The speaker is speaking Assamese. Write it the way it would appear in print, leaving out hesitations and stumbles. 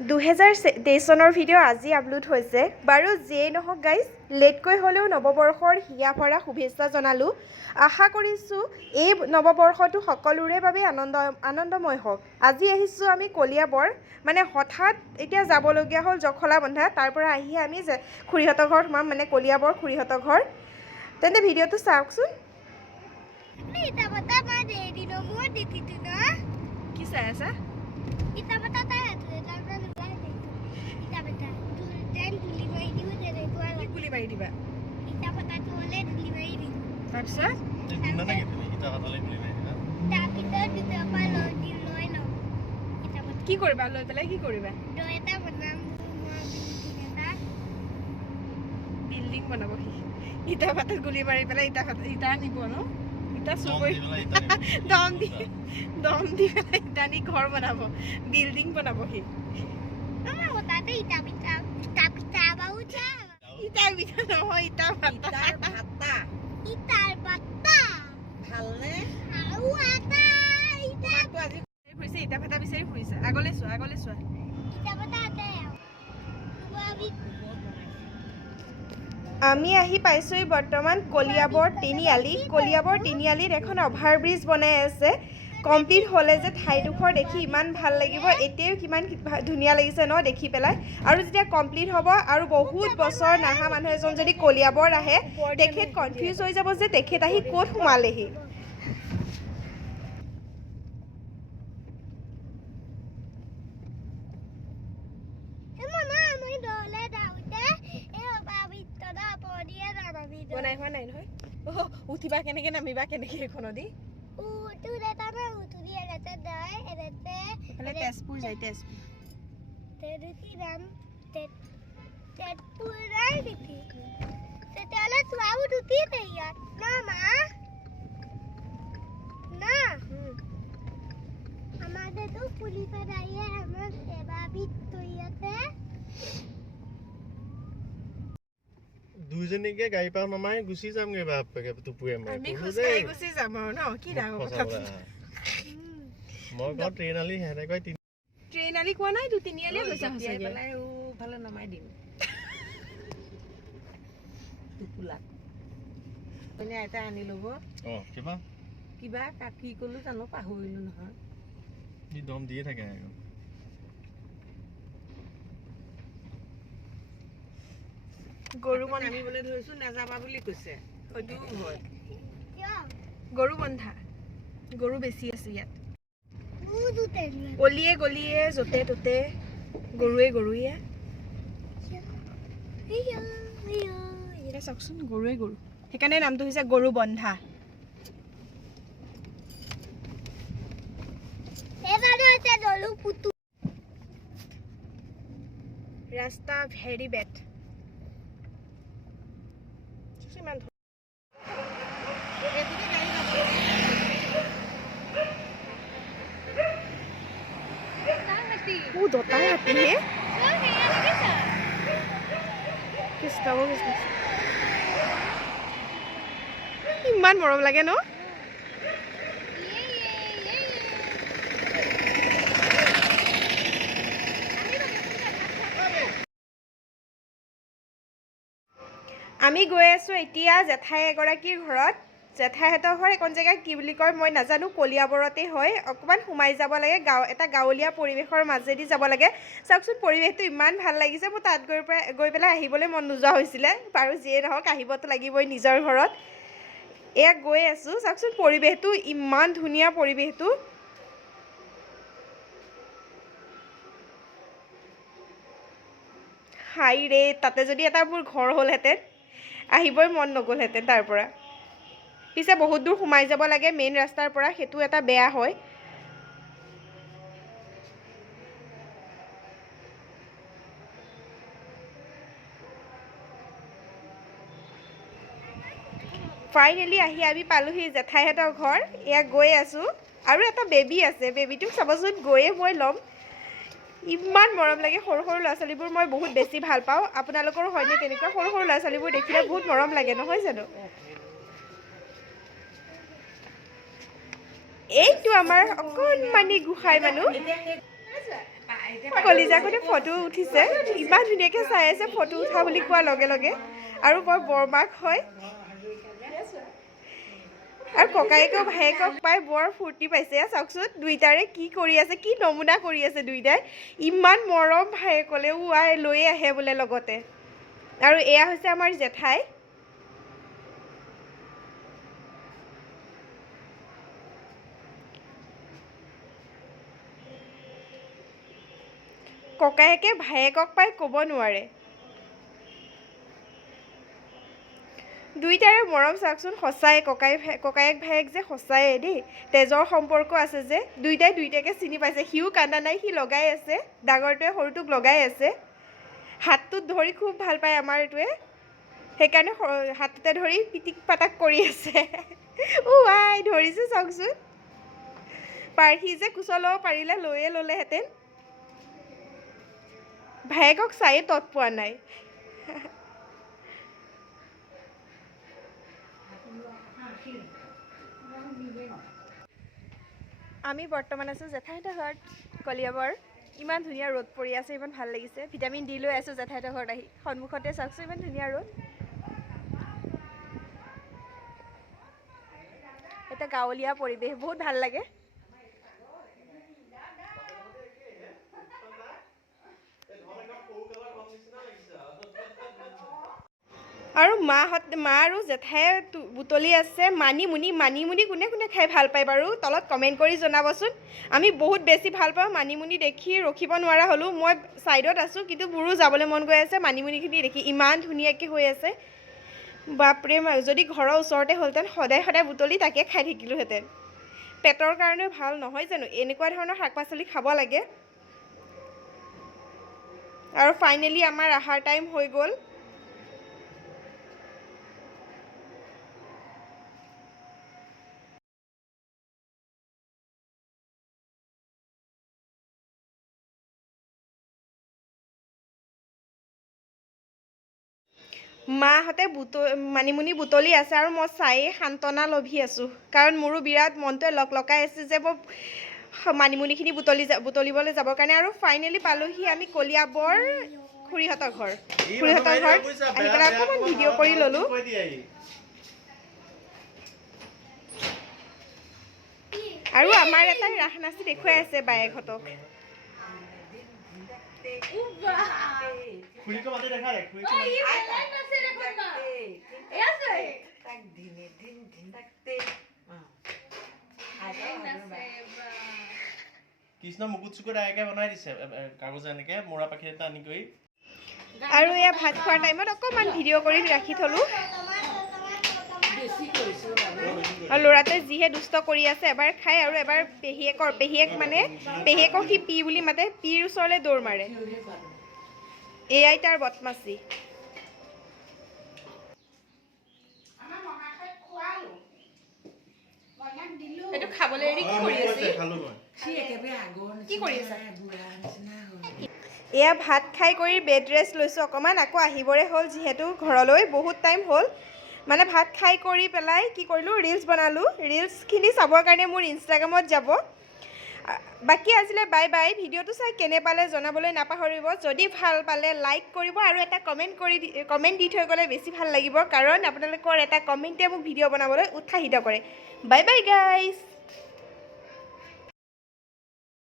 2023 চনৰ ভিডিঅ' আজি আপলোড হৈছে বাৰু যিয়েই নহওক গাইজ লেটকৈ হ'লেও নৱবৰ্ষৰ হিয়া ভৰা শুভেচ্ছা জনালোঁ আশা কৰিছোঁ এই নৱবৰ্ষটো সকলোৰে বাবে আনন্দময় হওক আজি আহিছোঁ আমি কলিয়াবৰ মানে হঠাৎ এতিয়া যাবলগীয়া হ'ল জখলাবন্ধা তাৰ পৰা আহি আমি খুৰীহঁতৰ ঘৰত সোমাম মানে কলিয়াবৰ খুৰীহঁতৰ ঘৰ তেন্তে ভিডিঅ'টো চাওকচোন কি চাই আছা গুলি মাৰি দিবা কি কৰিবা লৈ পেলাই কি কৰিবা বিল্ডিং বনাব ইটা ভাতত গুলি মাৰি পেলাই ইটা আনিব ন ইটা চুৰ দম দি পেলাই ইটা আনি ঘৰ বনাব বিল্ডিং বনাব সি ইটাৰ পিঠা নহয় ইটাৰ ভাতা ভালনে ফুৰিছে ইটা ভাতা বিচাৰি ফুৰিছে আগলৈ চোৱা আমি আহি পাইছোঁ বৰ্তমান কলিয়াবৰ তিনিআলিত এখন অভাৰব্ৰিজ বনাই আছে কমপ্লিট হ'লে যে ঠাইডোখৰ দেখি ইমান ভাল লাগিব এতিয়াও কিমান ধুনীয়া লাগিছে ন দেখি পেলাই আৰু যেতিয়া কমপ্লিট হ'ব আৰু বহুত বছৰ নাহা মানুহ এজন যদি কলিয়াবৰ আহে তেখেত কনফিউজ হৈ যাব যে তেখেত আহি ক'ত সোমালেহি বনাই হোৱা নাই নহয় উঠিবা কেনেকৈ নামিবা কেনেকৈ এইখনদি তেজপুৰ যায় দুইজনীকে গাড়ী পৰা নমাই গুচি যামগে বাপেকে টুপুৰে মাৰি আমি খোজকাঢ়ি গুচি যাম আৰু ন কি ডাঙৰ কথা মই কওঁ ট্ৰেইন আলি হেনে কয় ট্ৰেইন আলি কোৱা নাই তো তিনিআলিয়ে গৈছা সঁচাকে পেলাই ভালে নমাই দিম টুকুলা মানে এটা আনি ল'ব কিবা কাকি ক'লো জানো পাহৰিলো নহয় ই দম দিয়ে থাকে গৰু আনিবলৈ ধৰিছো নাযাবা বুলি কৈছে হয়তো হয় গৰু বন্ধা গৰু বেছি আছে ইয়াত অলিয়ে গলিয়ে য'তে ত'তে গৰুৱে চাওকচোন গৰু সেইকাৰণে নামটো হৈছে গৰু বন্ধা ৰাস্তা ভেৰি বেড দোতা ৰাতি ইমান মৰম লাগে ন আমি গৈ আছোঁ এতিয়া জেঠাই এগৰাকীৰ ঘৰত জেঠাইহঁতৰ ঘৰ এখন জেগা কি বুলি কয় মই নাজানো কলিয়াবৰতে হয় অকণমান সোমাই যাব লাগে এটা গাঁৱলীয়া পৰিৱেশৰ মাজেদি যাব লাগে চাওকচোন পৰিৱেশটো ইমান ভাল লাগিছে মোৰ তাত গৈ পেলাই আহিবলৈ মন নোযোৱা হৈছিলে বাৰু যিয়ে নহওক আহিবতো লাগিবই নিজৰ ঘৰত এয়া গৈ আছোঁ চাওকচোন পৰিৱেশটো ইমান ধুনীয়া পৰিৱেশটো হাই ৰে তাতে যদি এটা মোৰ ঘৰ হ'লহেঁতেন আহিবই মন নগ'লহেঁতেন তাৰ পৰা পিছে বহুত দূৰ সোমাই যাব লাগে মেইন ৰাস্তাৰ পৰা সেইটো এটা বেয়া হয় ফাইনেলি আহি আমি পালোহি জেঠাইহঁতৰ ঘৰ এয়া গৈ আছোঁ আৰু এটা বেবী আছে বেবীটোক চাবচোন গৈয়ে মই ল'ম ইমান মৰম লাগে সৰু সৰু ল'ৰা ছোৱালীবোৰ মই বহুত বেছি ভাল পাওঁ আপোনালোকৰো হয়নে তেনেকুৱা সৰু সৰু ল'ৰা ছোৱালীবোৰ দেখিলে বহুত মৰম লাগে নহয় জানো এইটো আমাৰ অকণমানি গোসাঁই মানুহ কলিজাকতে ফটো উঠিছে ইমান ধুনীয়াকৈ চাই আছে ফটো উঠা বুলি কোৱাৰ লগে লগে আৰু বৰ বৰমাক হয় আৰু ককায়েকেও ভায়েকক পাই বৰ ফূৰ্তি পাইছে চাওকচোন দুইটাৰে কি কৰি আছে কি নমুনা কৰি আছে দুইটাই ইমান মৰম ভায়েকলে আই লৈয়ে আহে বোলে লগতে আৰু এয়া হৈছে আমাৰ জেঠাই ককায়েকে ভায়েকক পাই ক'ব নোৱাৰে দুইটাৰে মৰম চাওকচোন সঁচাই ককায়েক ভায়েক যে সঁচাই দেই তেজৰ সম্পৰ্ক আছে যে দুইটাকে চিনি পাইছে সিও কান্দা নাই সি লগাই আছে ডাঙৰটোৱে সৰুটোক লগাই আছে হাতটোত ধৰি খুব ভাল পায় আমাৰ এইটোৱে সেইকাৰণে হাততে ধৰি পিটিক পাটাক কৰি আছে আই ধৰিছে চাওকচোন সি যে কোচৰ ল'ব পাৰিলে লৈয়ে ল'লেহেঁতেন ভায়েকক চায়ে তৎ পোৱা নাই আমি বৰ্তমান আছোঁ জেঠাইহঁতৰ ঘৰত কলিয়াবৰ ইমান ধুনীয়া ৰ'দ পৰি আছে ইমান ভাল লাগিছে ভিটামিন ডি লৈ আছোঁ জেঠাইহঁতৰ ঘৰত আহি সন্মুখতে চাওকচোন ইমান ধুনীয়া ৰ'দ এটা গাঁৱলীয়া পৰিৱেশ বহুত ভাল লাগে আৰু মা আৰু জেঠাই বুটলি আছে মানিমুনি কোনে কোনে খাই ভাল পায় বাৰু তলত কমেণ্ট কৰি জনাবচোন আমি বহুত বেছি ভাল পাওঁ মানিমুনি দেখি ৰখিব নোৱাৰা হ'লোঁ মই ছাইডত আছোঁ কিন্তু মোৰো যাবলৈ মন গৈ আছে মানিমুনিখিনি দেখি ইমান ধুনীয়াকৈ হৈ আছে বাপৰে যদি ঘৰৰ ওচৰতে হ'লহেঁতেন সদায় বুটলি তাকে খাই থাকিলোঁহেঁতেন পেটৰ কাৰণেও ভাল নহয় জানো এনেকুৱা ধৰণৰ শাক পাচলি খাব লাগে আৰু ফাইনেলি আমাৰ আহাৰ টাইম হৈ গ'ল মাহঁতে মানিমুনি বুটলি আছে আৰু মই চায়ে সান্তনা লভি আছোঁ কাৰণ মোৰো বিৰাট মনটোৱে লকাই আছে যে মই মানিমুনিখিনি বুটলিবলৈ যাবৰ কাৰণে আৰু ফাইনেলি পালোহি আমি কলিয়াবৰ খুৰীহঁতৰ ঘৰ আহি পেলাই অকণমান ভিডিঅ' কৰি ল'লোঁ আৰু আমাৰ এটাই ৰাস নাচি দেখুৱাই আছে বায়েকহঁতক কৃষ্ণ মুকুট চুকুট আয়েকে বনাই দিছে কাগজ এনেকে মৰা পাখি এটা আনি কৰি আৰু এয়া ভাত খোৱাৰ টাইমত অকণমান ভিডিঅ' কৰি ৰাখি থলোঁ আৰু ল'ৰাটোৱে যিহে দুষ্ট কৰি আছে এবাৰ খাই আৰু এবাৰ পেহীয়েকক সি পি বুলি মাতে পিৰ ওচৰলৈ দৌৰ মাৰে এয়াই তাৰ বদমাচি এইটো খাবলৈ এৰি কি কৰি আছে এয়া ভাত খাই কৰি বেড ৰেষ্ট লৈছোঁ অকণমান আকৌ আহিবৰে হ'ল যিহেতু ঘৰলৈ বহুত টাইম হ'ল মানে ভাত খাই কৰি পেলাই কি কৰিলোঁ ৰিলছ বনালোঁ ৰিলছখিনি চাবৰ কাৰণে মোৰ ইনষ্টাগ্ৰামত যাব বাকী আজিলৈ বাই বাই ভিডিঅ'টো চাই কেনে পালে জনাবলৈ নাপাহৰিব যদি ভাল পালে লাইক কৰিব আৰু এটা কমেণ্ট দি থৈ গ'লে বেছি ভাল লাগিব কাৰণ আপোনালোকৰ এটা কমেণ্টে মোক ভিডিঅ' বনাবলৈ উৎসাহিত কৰে বাই বাই গাইজ